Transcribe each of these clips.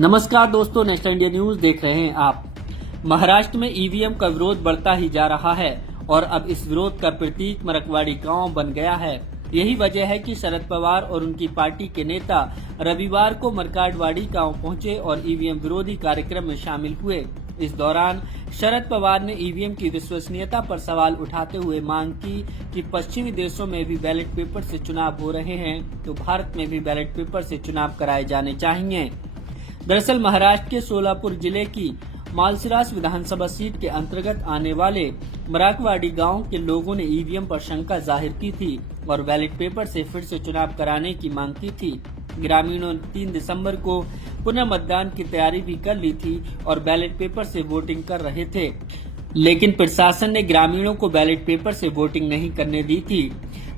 नमस्कार दोस्तों, national India news देख रहे हैं आप। महाराष्ट्र में ईवीएम का विरोध बढ़ता ही जा रहा है और अब इस विरोध का प्रतीक मरकवाड़ी गांव बन गया है। यही वजह है कि शरद पवार और उनकी पार्टी के नेता रविवार को मरकवाड़ी गांव पहुंचे और ईवीएम विरोधी कार्यक्रम में शामिल हुए। इस दौरान शरद पवार ने ईवीएम की विश्वसनीयता पर सवाल उठाते हुए मांग की कि पश्चिमी देशों में भी बैलेट पेपर से चुनाव हो रहे हैं तो भारत में भी बैलेट पेपर से चुनाव कराए जाने चाहिए। दरअसल महाराष्ट्र के सोलापुर जिले की मालसिरास विधानसभा सीट के अंतर्गत आने वाले मरकवाड़ी गांव के लोगों ने ईवीएम पर शंका जाहिर की थी और बैलेट पेपर से फिर से चुनाव कराने की मांग की थी। ग्रामीणों ने 3 दिसंबर को पुनर्मतदान की तैयारी भी कर ली थी और बैलेट पेपर से वोटिंग कर रहे थे, लेकिन प्रशासन ने ग्रामीणों को बैलेट पेपर से वोटिंग नहीं करने दी थी।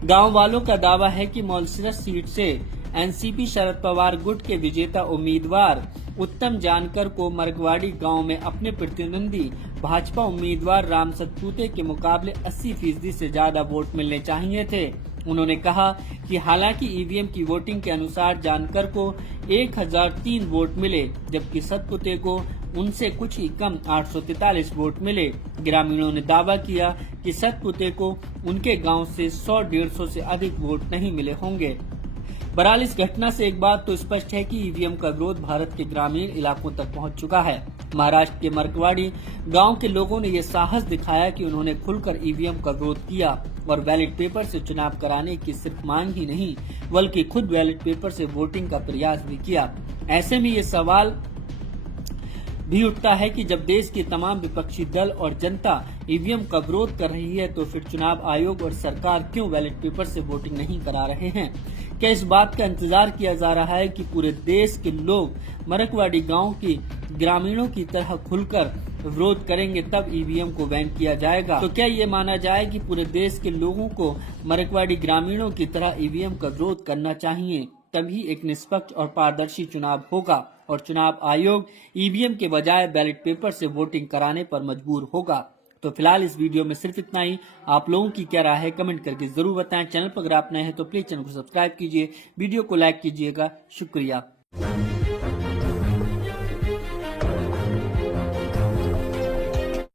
गांव वालों का दावा है कि मालसिरास सीट से एनसीपी शरद पवार गुट के विजेता उम्मीदवार उत्तम जानकर को मरकवाड़ी गांव में अपने प्रतिद्वंदी भाजपा उम्मीदवार राम सतपुते के मुकाबले 80% से ज्यादा वोट मिलने चाहिए थे। उन्होंने कहा कि हालांकि ईवीएम की वोटिंग के अनुसार जानकर को 1003 वोट मिले, जबकि सतपुते को उनसे कुछ ही कम 843 वोट मिले। ग्रामीणों ने दावा किया कि सतपुते को उनके गांव से 100-150 से अधिक वोट नहीं मिले होंगे। बहरहाल इस घटना से एक बात तो स्पष्ट है कि ईवीएम का विरोध भारत के ग्रामीण इलाकों तक पहुंच चुका है। महाराष्ट्र के मरकवाड़ी गांव के लोगों ने ये साहस दिखाया कि उन्होंने खुलकर ईवीएम का विरोध किया और बैलेट पेपर से चुनाव कराने की सिर्फ मांग ही नहीं बल्कि खुद बैलेट पेपर से वोटिंग का प्रयास भी किया। ऐसे में ये सवाल भी उठता है कि जब देश के तमाम विपक्षी दल और जनता ईवीएम का विरोध कर रही है तो फिर चुनाव आयोग और सरकार क्यों बैलेट पेपर से वोटिंग नहीं करा रहे हैं? क्या इस बात का इंतजार किया जा रहा है कि पूरे देश के लोग मरकवाड़ी गांव के ग्रामीणों की तरह खुलकर विरोध करेंगे तब ईवीएम को बैन किया जाएगा? तो क्या ये माना जाए कि पूरे देश के लोगों को मरकवाड़ी ग्रामीणों की तरह ईवीएम का विरोध करना चाहिए? तभी एक निष्पक्ष और पारदर्शी चुनाव होगा और चुनाव आयोग ईवीएम के बजाय बैलेट पेपर से वोटिंग कराने पर मजबूर होगा। तो फिलहाल इस वीडियो में सिर्फ इतना ही। आप लोगों की क्या राय है कमेंट करके जरूर बताएं। चैनल पर अगर आप नए हैं तो प्लीज चैनल को सब्सक्राइब कीजिए, वीडियो को लाइक कीजिएगा। शुक्रिया।